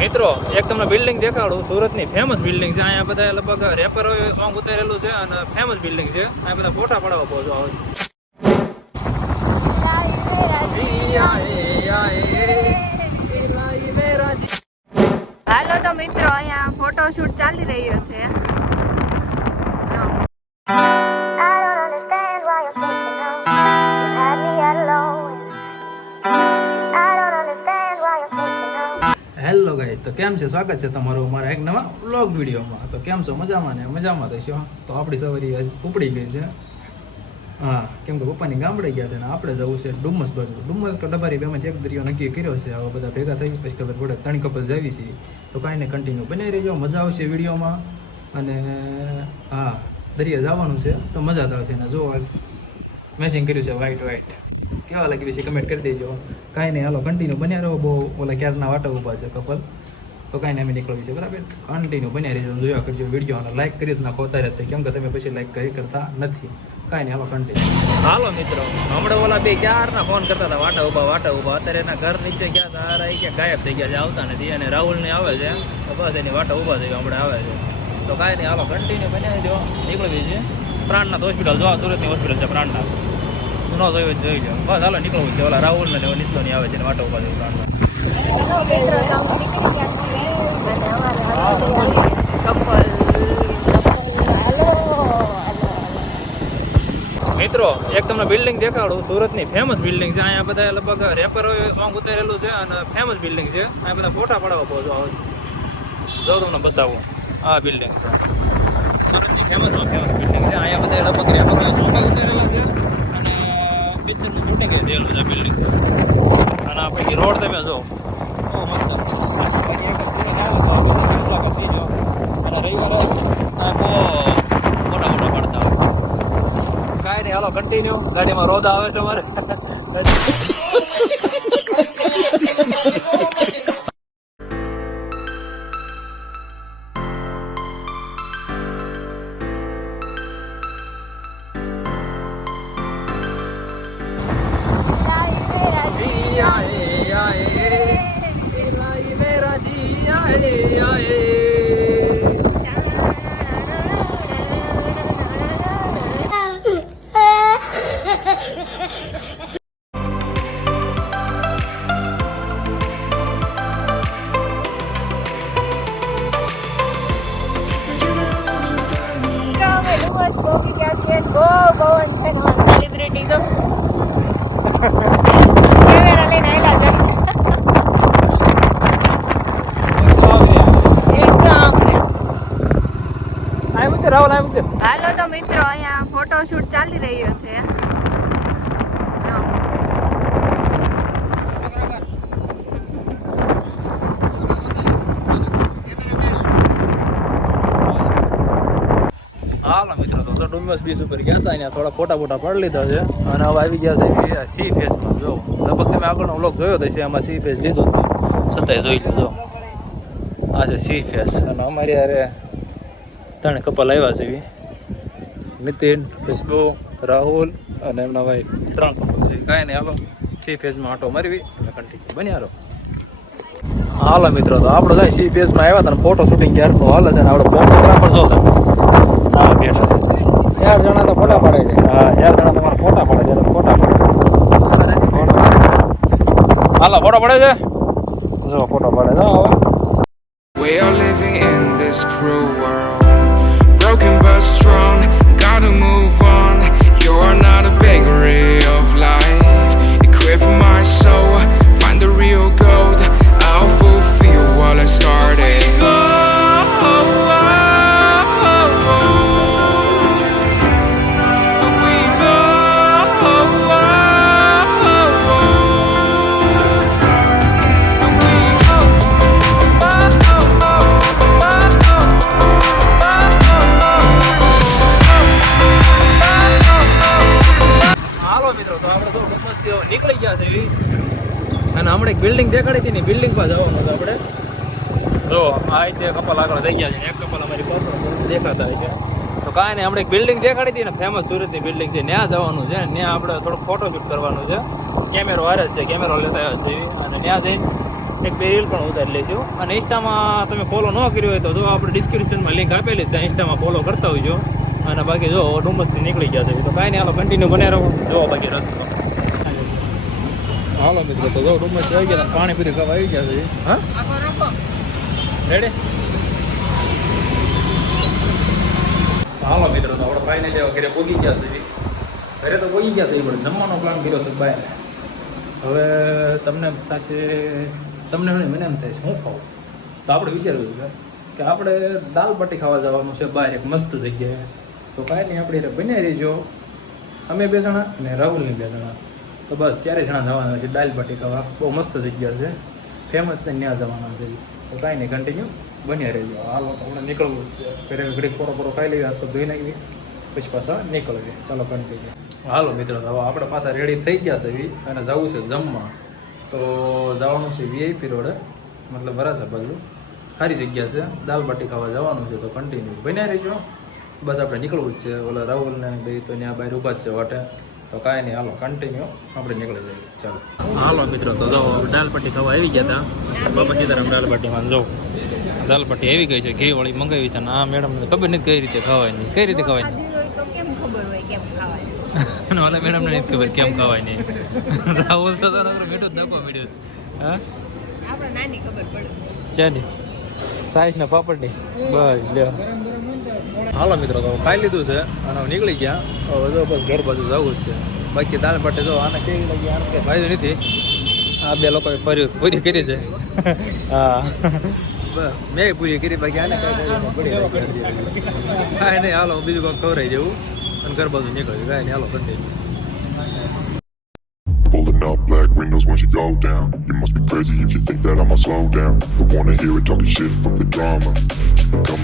મિત્રો એક તમને બિલ્ડિંગ દેખાડું. સુરતની ફેમસ બિલ્ડિંગ છે. અહીંયા બધા લગભગ રેપરોએ સોંગ ઉતારેલું છે અને ફેમસ બિલ્ડિંગ છે. અહીંયા બધા ફોટા પડાવવા પહોંચો. હાલો તો મિત્રો, અહીંયા ફોટોશૂટ ચાલી રહ્યો છે. હેલો ગાઈસ, તો કેમ છે? સ્વાગત છે તમારું મારા એક નવા વ્લોગ વિડીયોમાં. તો કેમ છો? મજામાં ને? મજામાં રહેશો. તો આપણી સવારી ઉપડી ગઈ છે. હા, કેમ કે પપ્પાની ગામડે ગયા છે ને આપણે જવું છે ડુમસ બાજુ. ડુમસ કે ડબારી બેમાંથી એક દરિયો નક્કી કર્યો છે. આવા બધા ભેગા થઈ પછી ખબર પડે. 3 કપલ જાવી છીએ. તો કાંઈ ને કન્ટિન્યુ બનાવી રહેજો, મજા આવશે વિડીયોમાં. અને હા, દરિયા જવાનું છે તો મજા જ આવશે. ને જો મેચિંગ કર્યું છે વ્હાઈટ. કેવા લાગી પછી કમેન્ટ કરી દેજો. કાંઈ નહીં, હાલો કન્ટિન્યુ બન્યા રહો. બહુ ઓલા ક્યારના વાટા ઊભા છે કપલ. તો કાંઈ નહીં, અમે નીકળવી છે બરાબર. કન્ટિન્યુ બન્યા રહેજો, જોયા કરજો વિડીયો. અને લાઈક કરી જ નાખો અત્યારે જ, કેમ કે તમે પછી લાઈક કરતા નથી. કાંઈ નહીં, હાલો કન્ટિન્યુ. હાલો મિત્રો, હમણાં ઓલા બે ક્યારના ફોન કરતા હતા વાટા ઊભા. અત્યારે એના ઘર નીચે ગયા હતા. હારા ક્યાં ગાયબ થઈ ગયા છે, આવતા નથી. અને રાહુલને આવે છે તો બસ એની વાટા ઊભા થઈ હમણાં આવે છે. તો કાંઈ નહીં, હાલો કન્ટિન્યુ બન્યા રહેજો. નીકળવી છે પ્રાણનાથ હોસ્પિટલ. જો સુરતની હોસ્પિટલ છે પ્રાણનાથ. ન જોયું જોઈ લો. બસ હાલો નીકળવું છે. ઓલા રાહુલ ને નીચલો નહીં આવે છે ને વાટા ઊભા થઈ પ્રાણનાથ. મિત્રો એક તમને બિલ્ડિંગ દેખાડું. સુરતની ફેમસ બિલ્ડિંગ છે. અહીંયા બધા લગભગ રેપરોએ સોંગ ઉતારેલું છે અને ફેમસ બિલ્ડિંગ છે. અહીંયા બધા ફોટા પડાવવા પહોંચો. જો તમને બતાવું, આ બિલ્ડિંગ સુરતની ફેમસ બિલ્ડિંગ છે. અહીંયા બધા લગભગ રેપરોએ સોંગ ઉતારેલા છે અને પિક્ચરનું શૂટિંગ થયેલું છે બિલ્ડિંગ. અને આપણે રોડ તમે જો બહુ મસ્ત. અને રવિવારે બહુ મોટા પડતા હોય. કાંઈ નહીં, હાલો કન્ટિન્યુ. ગાડીમાં રોદ આવે છે અમારે. સેલિબ્રિટી તો કેમેરા લઈને આવેલા છે. હાલો તો મિત્રો, અહીંયા ફોટોશૂટ ચાલી રહ્યો છે. હાલો મિત્રો, તો ડુમસ બીચ ઉપર ગયા હતા. અહીંયા થોડા ફોટા પાડી લીધા છે અને હવે આવી ગયા છે સી ફેસમાં. જો લગભગ તમે આગળનો વ્લોગ જોયો તો છે, એમાં સી ફેસ લીધો હતો. છતાંય જોઈ લીધો. આ છે સી ફેસ. અને અમારી યારે 3 કપલ આવ્યા છે. નીતિન, ખુશ્બુ, રાહુલ અને એમના ભાઈ 3 કપલ છે. કાંઈ નહીં, હાલો સી ફેસમાં આટો મારવી અને કન્ટિન્યુ બન્યા રહો. હાલો મિત્રો, તો આપણે જાય સી ફેસમાં આવ્યા હતા. ફોટો શૂટિંગ ક્યારનું હાલે છે ને આપણે ફોટોગ્રાફર છો હા બેઠા 4 જણા તો ફોટા પાડે છે. હા, 4 જણા તમારે ફોટા પાડે છે. હાલો ફોટો પડે છે. જો ફોટો પડે છે હવે. We are living in this cruel world, broken but strong, gotta move on. You're not a bakery of life, equip my soul, find the real gold, I'll fulfill what I started. નીકળી ગયા છે અને હમણાં એક building દેખાડી હતી ને, building પર જવાનું હતું આપણે. જો આ રીતે કપલ આગળ થઈ ગયા છે. એક કપલ અમારી પાછળ દેખાતા હોય છે. તો કાંઈ નહીં, આપણે એક બિલ્ડિંગ દેખાડી હતી ને, ફેમસ સુરતની બિલ્ડિંગ છે. ત્યાં જવાનું છે. ત્યાં આપણે થોડુંક ફોટોશૂટ કરવાનું છે. કેમેરો હારે જ છે, કેમેરો લેતા આવ્યા છે. અને ત્યાં જઈને એક બે રીલ પણ ઉતારી લઈશું. અને ઇન્સ્ટામાં તમે ફોલો ન કર્યો હોય તો જો આપણે ડિસ્ક્રિપ્શનમાં લિંક આપેલી છે, ઇન્સ્ટામાં ફોલો કરતા હોઈજો. અને બાકી જો ડુમસથી નીકળી ગયા છે તો કાંઈ નહીં, હાલો કન્ટિન્યુ બને રહો, જોવો બાકી રસ્તો. હાલો મિત્રો, તો જો ડુમસ આવી ગયા, પાણી પીરી ખાવા આવી ગયા છે. હા રેડી? હાલો મિત્રો, તો આપણે ફાઇનલી ઘરે પહોંચી ગયા છે. ઘરે તો પહોંચી ગયા છે, એ પણ જમવાનો પ્લાન કર્યો છે બહાર. હવે તમને થશે, તમને નહીં મને એમ થાય છે હું ખાઉં, તો આપણે વિચાર્યું છે કે આપણે દાલ બાટી ખાવા જવાનું છે બહાર એક મસ્ત જગ્યાએ. તો કાંઈ નહીં, આપણે બન્યા રહીજો, અમે 2 જણા અને રાહુલની 2 જણા. તો બસ 4 જણા જવાના છે દાલ બાટી ખાવા. બહુ મસ્ત જગ્યા છે, ફેમસ છે, ત્યાં જવાના છે. તો કાંઈ નહીં, કન્ટિન્યુ બન્યા રહેજો. હાલો તો આપણે નીકળવું જ છે. ઘરે ઘડીક પોરો ખાઈ લઈએ, હાથ તો ધોઈ નાખીએ, પછી પાછા નીકળીએ. ચાલો કન્ટિન્યુ. હાલો મિત્રો, હવે આપણે પાછા રેડી થઈ ગયા છે અને જવું છે જમવા. તો જવાનું છે VIP રોડે, મતલબ વરાછા બાજુ. સારી જગ્યા છે, દાલ બાટી ખાવા જવાનું છે. તો કન્ટિન્યુ બન્યા રહેજો. બસ આપણે નીકળવું જ છે. ઓલા રાહુલને બે તો ત્યાં બહાર ઊભા જ છે વાટે. તો કાંઈ નહીં, હાલો કન્ટિન્યુ આપણે નીકળી જઈએ. ચાલો હાલો મિત્રો, તો જો દાલ બાટી ખાવા આવી ગયા હતા. બાપા સીતારામ દાલ બાટીમાં જો દાલ બાટી આવી ગઈ છે, ઘી વાળી મંગાવી છે. અને આ મેડમને ખબર નથી કઈ રીતે ખવાય, કઈ રીતે ખવાય અને ઓલા મેડમને નથી ખબર કેમ ખવાય નહીં. રાહુલ તો મીઠું જ નાખવા મળ્યું છે. હા આપણે નાની ખબર પડે ચાની સાઈઝ ને પાપડની બસ લ્યો. હાલો મિત્રો, તો ખાઈ લીધું છે અને નીકળી ગયા. હવે જો બસ ઘર બાજુ જવું જ છે. બાકી દાળ બાટી જો આને કેવી લાગી, આને કંઈ ફાયદો નથી. આ 2 લોકોએ પૂરી કરી છે. હા બસ મેં પૂરી કરી, બાકી આને કાંઈ નહીં. હાલો બીજું કંઈક ખવડાવી દેવું અને ઘર બાજુ નીકળ્યું. કાંઈ નહીં, હાલો continue. Pulling up black windows once you go down. You must be crazy if you think that I'ma slow down. Don't wanna hear it talking shit, fuck the drama. Keep it coming.